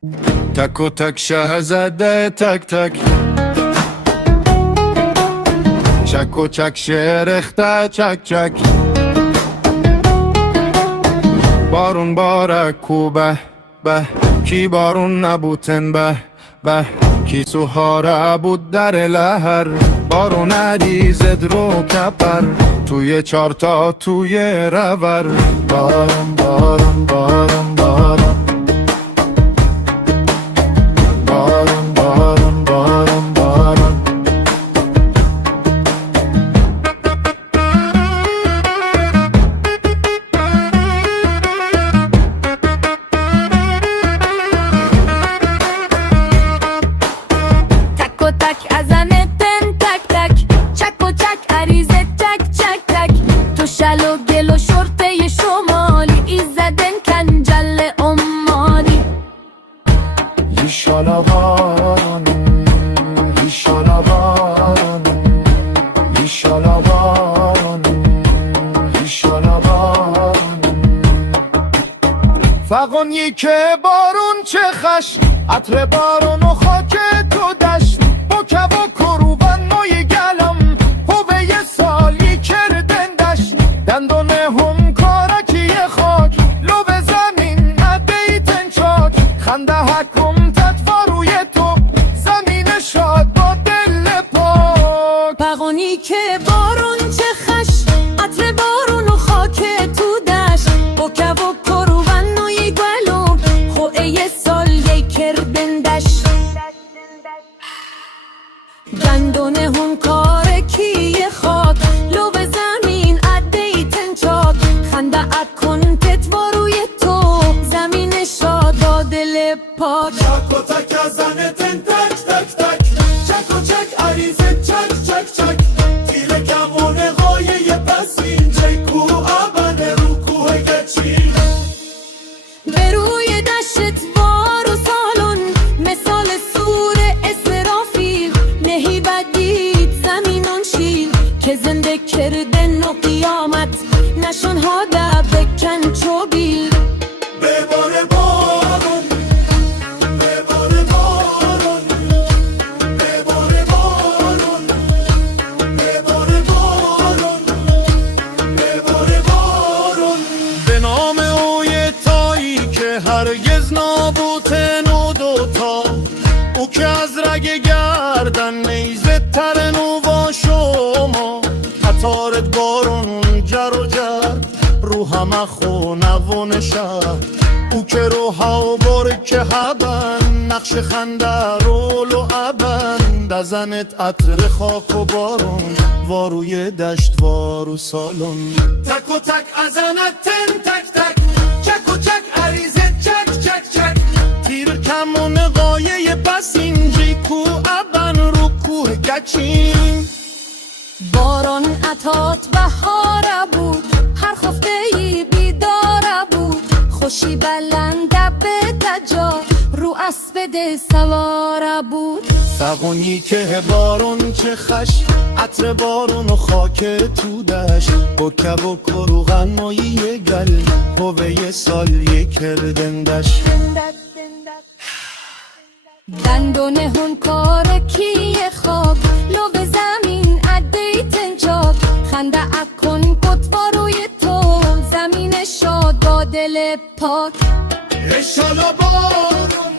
تک و تک شه زده تک تک، چک و چک شه ریخته چک چک. بارون باره کو به به، کی بارون نبودن به به، کی سوهاره بود در لهر. بارون ریزد رو کپر، توی چارتا توی رور. بارون بارون بارون بارون، بارون بارون بارون بارون. تک و تک ازنه تن تک تک، چک و چک عریزه چک چک تک. تو شل و گل و شرطه شمالی، ایزدن کنجل عمانی. ایشالا بارون، ایشالا بارون، ایشالا بارون، ایشالا بارون. فقط که بارون چه خش، عطر بارون و خاک تو دشت. با کب و کروبن مای گلم، هوه سالی کردندش. دندون هم کارکی خاک، لو به زمین ندیتن چاک. خنده حکم تطواروی تو، زمین شاد با دل پاک. فقانی که بارون چه خش، عطر بارون و خاک تو دشت. با کب و کروبن مای گلم، هوه سالی کردندش. دندون هم کارکی خاک، لو به زمین ادیتن چاک. خنده اکن تطواروی تو، زمین شاد با دل پاک. چک و تک ازنه تن تک تک تک، چک و چک عریزه چک چک چک. تیر کمون غایه پسین، چکو آبنه رو کوه گچین. به روی دشت بار و سالون، مثال سور اسرافیل. نهی بدید زمینان شیل، که زنده کردن و قیامت. نشون ها ده بکن چو بیل. بباره بارون، بباره بارون، بباره بارون، بباره بارون، بباره بارون. به نام اوی تایی که هرگز نابوتن و دوتا. او که از رگ گردن نیزه ترن و با شما. عطارت بارون جر و جر، رو همه خونه و نشه. او که رو ها بار که هبن، نقش خنده رول و ابن. دزنت عطر خاک و بارون، واروی دشت وارو سالون. تک و تک ازنه تن تک تک، چک و چک عریزه چک چک چک. تیر کمون قایه پس اینجی، کو ابن رو کوه گچین. باران عطات بهاره بود، هر خفته ای بیداره بود. خوشی بلنده به تجا، رو اسب ده سواره بود. فقونی که بارون چه خش، عطر بارون و خاک تو دشت. با کب و کروغن مایی گل، هوه سالی کردندش. دندون هون کارکی خاک، لو به زمین ادیتن چاک. خنده اکن کتواروی تو، زمین شاد با دل پاک. ایشالا بارون،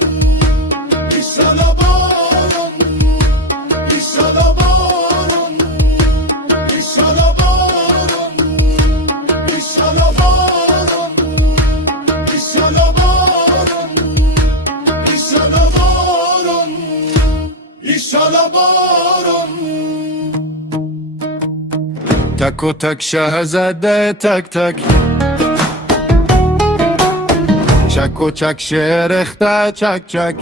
ایشالا بارون، ایشالا بارون، ایشالا بارون، ایشالا بارون، ایشالا بارون، ایشالا بارون، ایشالا بارون. تک و تک شه زده تک تک، چک و چک شه ریخته چک چک.